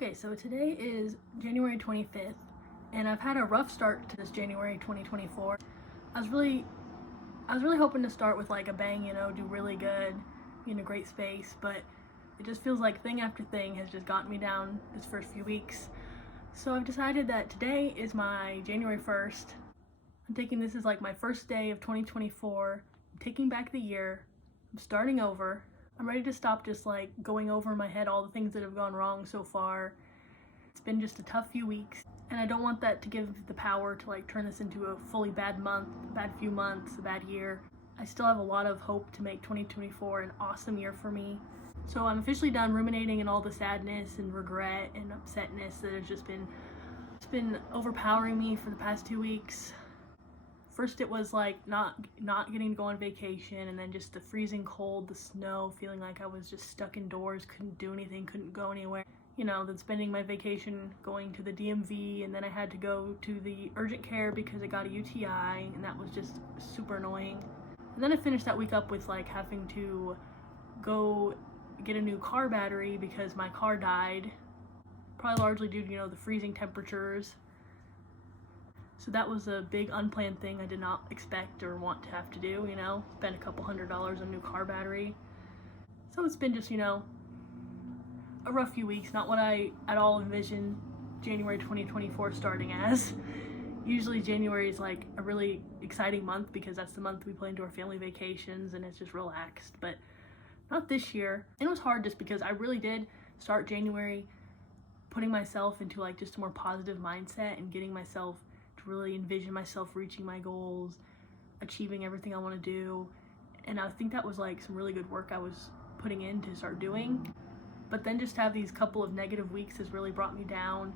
Okay, so today is January 25th, and I've had a rough start to this January 2024. I was really hoping to start with like a bang, do really good, be in a great space, but it just feels like thing after thing has just gotten me down this first few weeks. So I've decided that today is my January 1st. I'm taking this as like my first day of 2024. I'm taking back the year. I'm starting over. I'm ready to stop just like going over in my head all the things that have gone wrong so far. It's been just a tough few weeks, and I don't want that to give the power to like turn this into a fully bad month, bad few months, a bad year. I still have a lot of hope to make 2024 an awesome year for me. So I'm officially done ruminating in all the sadness and regret and upsetness that has just been overpowering me for the past 2 weeks. First it was like not getting to go on vacation, and then just the freezing cold, the snow, feeling like I was just stuck indoors, couldn't do anything, couldn't go anywhere. Then spending my vacation going to the DMV, and then I had to go to the urgent care because I got a UTI, and that was just super annoying. And then I finished that week up with like having to go get a new car battery because my car died, probably largely due to the freezing temperatures. So that was a big unplanned thing I did not expect or want to have to do, spend a couple $100 on a new car battery. So it's been just, a rough few weeks, not what I at all envisioned January 2024 starting as. Usually January is like a really exciting month because that's the month we plan to our family vacations and it's just relaxed, but not this year. And it was hard just because I really did start January putting myself into like just a more positive mindset and getting myself to really envision myself reaching my goals, achieving everything I want to do. And I think that was like some really good work I was putting in to start doing. But then just to have these couple of negative weeks has really brought me down,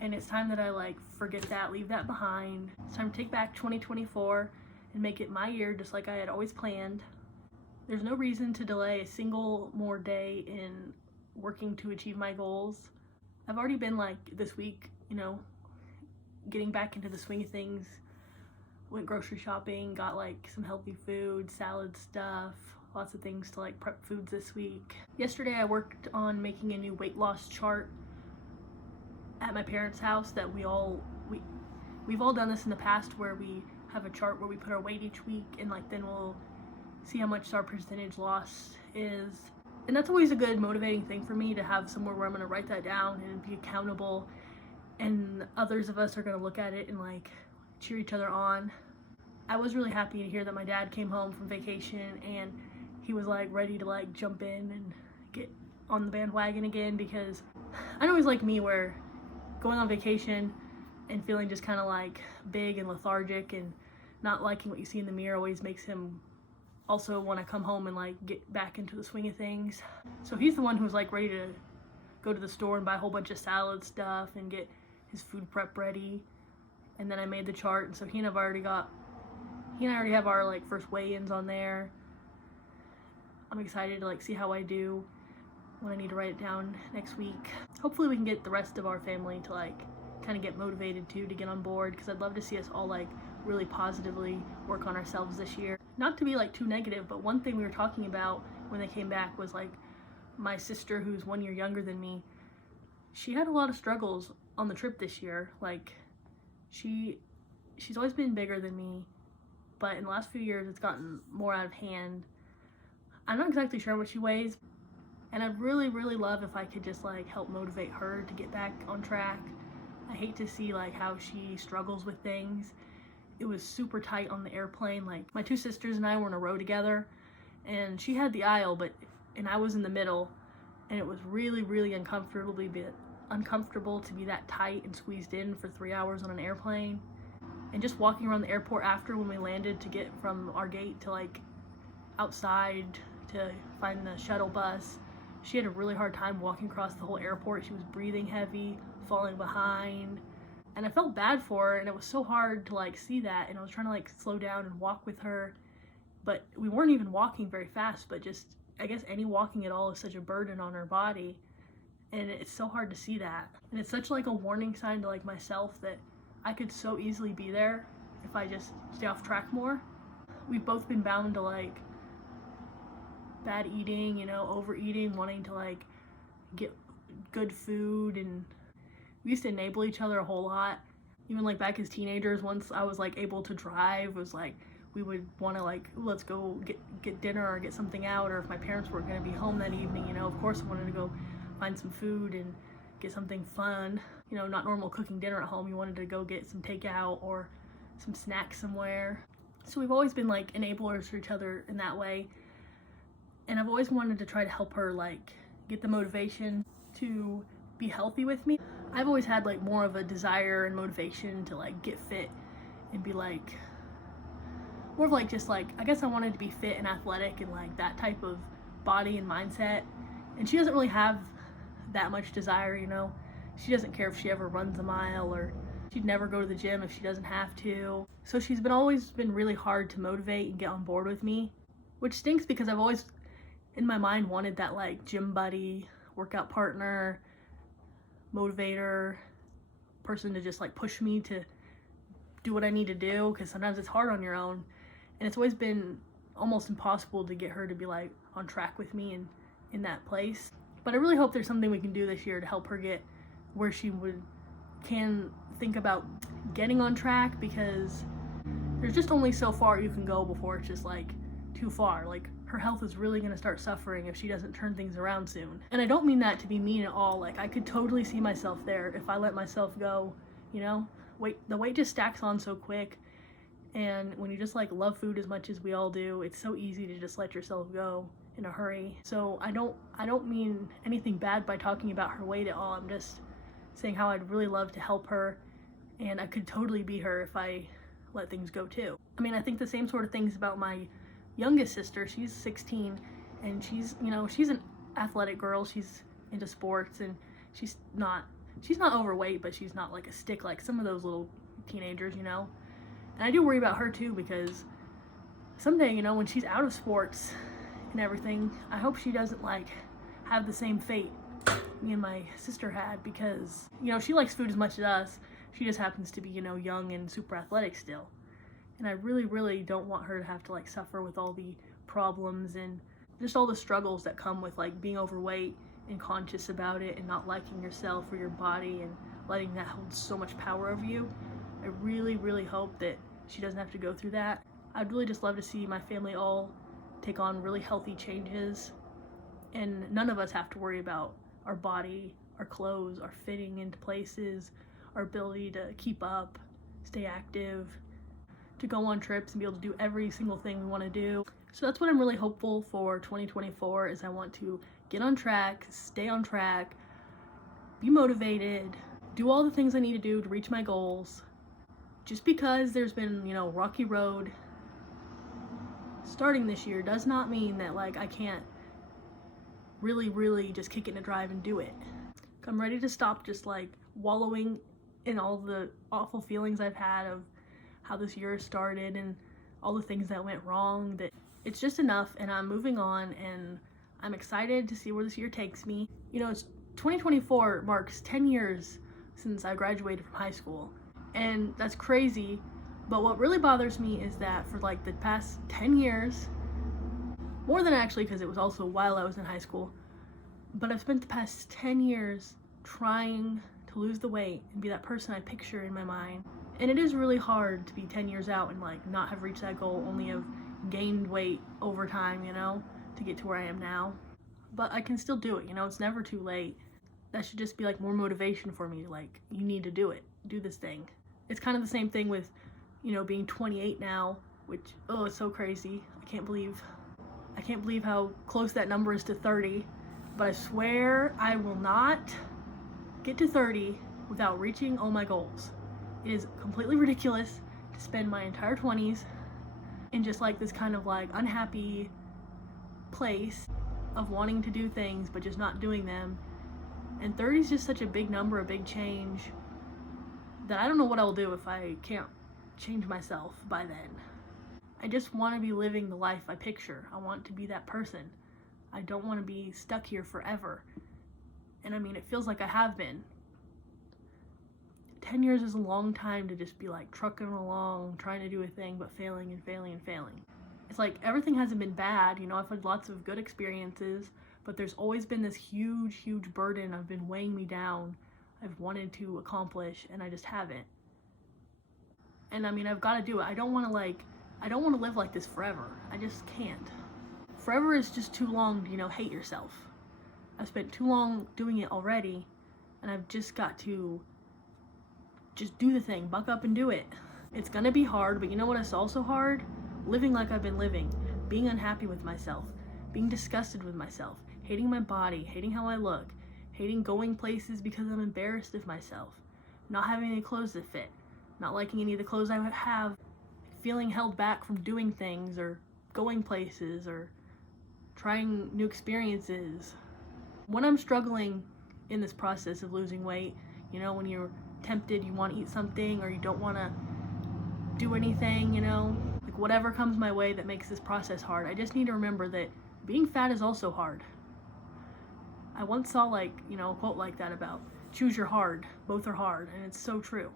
and it's time that I like forget that, leave that behind. It's time to take back 2024 and make it my year just like I had always planned. There's no reason to delay a single more day in working to achieve my goals. I've already been like this week, getting back into the swing of things. Went grocery shopping, got like some healthy food, salad stuff, lots of things to like prep foods this week. Yesterday I worked on making a new weight loss chart at my parents' house that we've all done this in the past, where we have a chart where we put our weight each week, and like then we'll see how much our percentage loss is. And that's always a good motivating thing for me, to have somewhere where I'm going to write that down and be accountable, and others of us are going to look at it and like cheer each other on. I was really happy to hear that my dad came home from vacation and he was like ready to like jump in and get on the bandwagon again, because I know he's like me, where going on vacation and feeling just kind of like big and lethargic and not liking what you see in the mirror always makes him also want to come home and like get back into the swing of things. So he's the one who's like ready to go to the store and buy a whole bunch of salad stuff and get his food prep ready. And then I made the chart, and so he and I already have our like first weigh-ins on there. I'm excited to like see how I do when I need to write it down next week. Hopefully we can get the rest of our family to like kind of get motivated too, to get on board, because I'd love to see us all like really positively work on ourselves this year. Not to be like too negative, but one thing we were talking about when they came back was like my sister, who's 1 year younger than me. She had a lot of struggles on the trip this year. Like she's always been bigger than me, but in the last few years it's gotten more out of hand. I'm not exactly sure what she weighs, and I'd really love if I could just like help motivate her to get back on track. I hate to see like how she struggles with things. It was super tight on the airplane. Like my two sisters and I were in a row together, and she had the aisle, and I was in the middle, and it was really uncomfortable to be that tight and squeezed in for 3 hours on an airplane. And just walking around the airport after, when we landed, to get from our gate to like outside to find the shuttle bus, she had a really hard time walking across the whole airport. She was breathing heavy, falling behind, and I felt bad for her, and it was so hard to like see that. And I was trying to like slow down and walk with her, but we weren't even walking very fast, but just, I guess any walking at all is such a burden on her body, and it's so hard to see that. And it's such like a warning sign to like myself that I could so easily be there if I just stay off track more. We've both been bound to like bad eating, overeating, wanting to like get good food, and we used to enable each other a whole lot. Even like back as teenagers, once I was like able to drive, it was like we would want to like, let's go get dinner or get something out, or if my parents weren't going to be home that evening, you know, of course I wanted to go find some food and get something fun, you know, not normal cooking dinner at home. You wanted to go get some takeout or some snacks somewhere. So we've always been like enablers for each other in that way. And I've always wanted to try to help her like get the motivation to be healthy with me. I've always had like more of a desire and motivation to like get fit and be like more of like just like, I guess I wanted to be fit and athletic and like that type of body and mindset. And she doesn't really have that much desire, you know. She doesn't care if she ever runs a mile, or she'd never go to the gym if she doesn't have to. So she's always been really hard to motivate and get on board with me, which stinks because I've always in my mind wanted that like gym buddy, workout partner, motivator, person to just like push me to do what I need to do, because sometimes it's hard on your own, and it's always been almost impossible to get her to be like on track with me and in that place. But I really hope there's something we can do this year to help her get where she can think about getting on track, because there's just only so far you can go before it's just like too far. Like her health is really going to start suffering if she doesn't turn things around soon. And I don't mean that to be mean at all. Like I could totally see myself there if I let myself go, you know. The weight just stacks on so quick, and when you just like love food as much as we all do, it's so easy to just let yourself go in a hurry. So I don't mean anything bad by talking about her weight at all. I'm just saying how I'd really love to help her, and I could totally be her if I let things go too. I mean, I think the same sort of things about my youngest sister. She's 16, and she's an athletic girl. She's into sports, and she's not overweight, but she's not like a stick like some of those little teenagers, you know. And I do worry about her too, because someday, you know, when she's out of sports and everything, I hope she doesn't like have the same fate me and my sister had, because, you know, she likes food as much as us. She just happens to be, you know, young and super athletic still. And I really, really don't want her to have to like suffer with all the problems and just all the struggles that come with like being overweight and conscious about it and not liking yourself or your body and letting that hold so much power over you. I really, really hope that she doesn't have to go through that. I'd really just love to see my family all take on really healthy changes, and none of us have to worry about our body, our clothes, our fitting into places, our ability to keep up, stay active, to go on trips and be able to do every single thing we want to do. So that's what I'm really hopeful for 2024 is I want to get on track, stay on track, be motivated, do all the things I need to do to reach my goals. Just because there's been, you know, rocky road starting this year does not mean that like I can't really, really just kick it in a drive and do it. I'm ready to stop just like wallowing in all the awful feelings I've had of how this year started and all the things that went wrong. That it's just enough, and I'm moving on, and I'm excited to see where this year takes me. You know, it's 2024 marks 10 years since I graduated from high school, and that's crazy. But what really bothers me is that for like the past 10 years, more than actually, because it was also while I was in high school, but I've spent the past 10 years trying to lose the weight and be that person I picture in my mind. And it is really hard to be 10 years out and like not have reached that goal, only have gained weight over time, you know, to get to where I am now. But I can still do it, you know, it's never too late. That should just be like more motivation for me, like, you need to do it, do this thing. It's kind of the same thing with, you know, being 28 now, which, oh, it's so crazy. I can't believe how close that number is to 30, but I swear I will not get to 30 without reaching all my goals. It is completely ridiculous to spend my entire 20s in just like this kind of like unhappy place of wanting to do things but just not doing them. And 30 is just such a big number, a big change, that I don't know what I'll do if I can't change myself by then. I just want to be living the life I picture. I want to be that person. I don't want to be stuck here forever. And I mean, it feels like I have been. 10 years is a long time to just be like trucking along, trying to do a thing, but failing and failing and failing. It's like everything hasn't been bad, you know, I've had lots of good experiences, but there's always been this huge burden I've been weighing me down, I've wanted to accomplish, and I just haven't. And I mean, I've got to do it. I don't want to live like this forever. I just can't. Forever is just too long to, hate yourself. I've spent too long doing it already, and I've just got to just do the thing, buck up and do it. It's gonna be hard, but you know what is also hard? Living like I've been living, being unhappy with myself, being disgusted with myself, hating my body, hating how I look, hating going places because I'm embarrassed of myself, not having any clothes that fit, not liking any of the clothes I have, feeling held back from doing things or going places or trying new experiences. When I'm struggling in this process of losing weight, when you're tempted, you want to eat something or you don't want to do anything, like whatever comes my way that makes this process hard, I just need to remember that being fat is also hard. I once saw a quote like that about choose your hard, both are hard, and it's so true.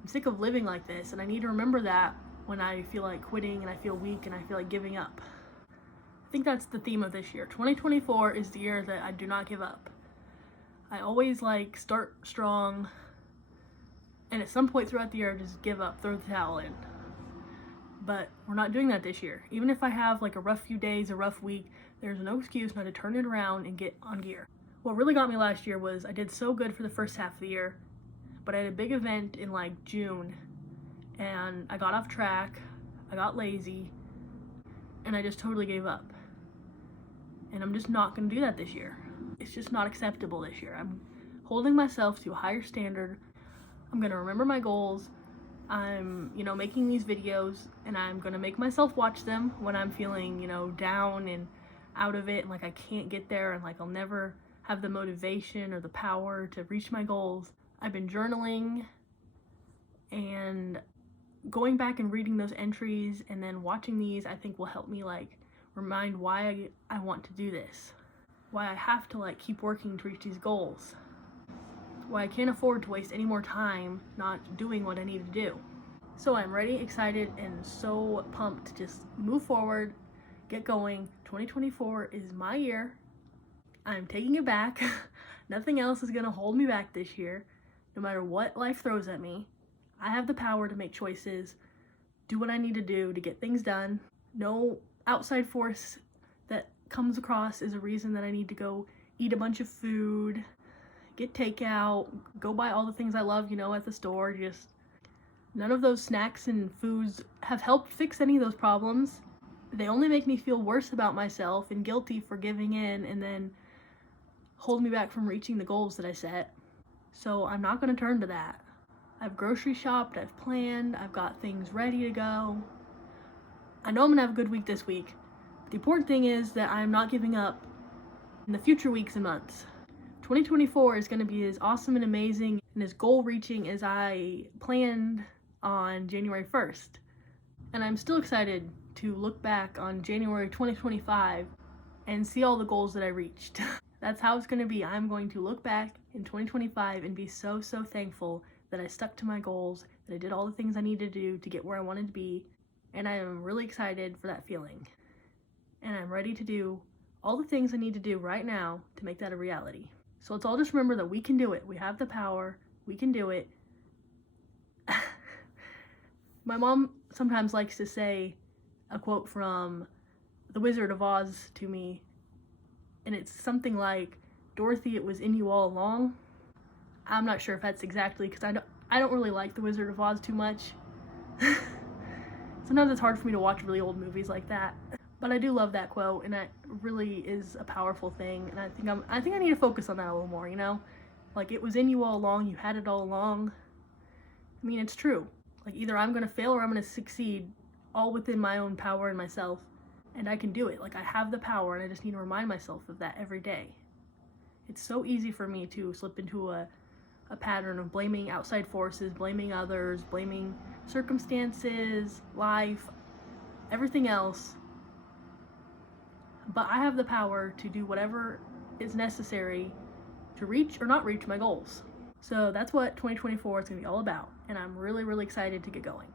I'm sick of living like this, and I need to remember that when I feel like quitting and I feel weak and I feel like giving up. I think that's the theme of this year. 2024 is the year that I do not give up. I always start strong, and at some point throughout the year, just give up, throw the towel in. But we're not doing that this year. Even if I have a rough few days, a rough week, there's no excuse not to turn it around and get on gear. What really got me last year was I did so good for the first half of the year, but I had a big event in June, and I got off track, I got lazy, and I just totally gave up. And I'm just not gonna do that this year. It's just not acceptable this year. I'm holding myself to a higher standard. I'm gonna remember my goals. I'm, making these videos, and I'm gonna make myself watch them when I'm feeling, down and out of it, and I can't get there, and I'll never have the motivation or the power to reach my goals. I've been journaling and going back and reading those entries and then watching these, I think will help me remind why I want to do this, why I have to keep working to reach these goals, why I can't afford to waste any more time not doing what I need to do. So I'm ready, excited, and so pumped to just move forward, get going. 2024 is my year. I'm taking it back. Nothing else is gonna hold me back this year. No matter what life throws at me, I have the power to make choices, do what I need to do to get things done. No outside force that comes across is a reason that I need to go eat a bunch of food, get takeout, go buy all the things I love, at the store. Just none of those snacks and foods have helped fix any of those problems. They only make me feel worse about myself and guilty for giving in and then hold me back from reaching the goals that I set. So I'm not going to turn to that. I've grocery shopped, I've planned, I've got things ready to go. I know I'm gonna have a good week this week. The important thing is that I'm not giving up in the future weeks and months. 2024 is gonna be as awesome and amazing and as goal reaching as I planned on January 1st. And I'm still excited to look back on January 2025 and see all the goals that I reached. That's how it's gonna be. I'm going to look back in 2025 and be so thankful that I stuck to my goals, that I did all the things I needed to do to get where I wanted to be, and I am really excited for that feeling. And I'm ready to do all the things I need to do right now to make that a reality. So let's all just remember that we can do it. We have the power. We can do it. My mom sometimes likes to say a quote from The Wizard of Oz to me, and it's something like, "Dorothy, it was in you all along." I'm not sure if that's exactly, because I don't really like The Wizard of Oz too much. Sometimes it's hard for me to watch really old movies like that. But I do love that quote, and it really is a powerful thing, and I think I need to focus on that a little more, it was in you all along, you had it all along. I mean, it's true. Either I'm gonna fail or I'm gonna succeed, all within my own power and myself, and I can do it. I have the power, and I just need to remind myself of that every day. It's so easy for me to slip into a pattern of blaming outside forces, blaming others, blaming circumstances, life, everything else. But I have the power to do whatever is necessary to reach or not reach my goals. So that's what 2024 is going to be all about, and I'm really excited to get going.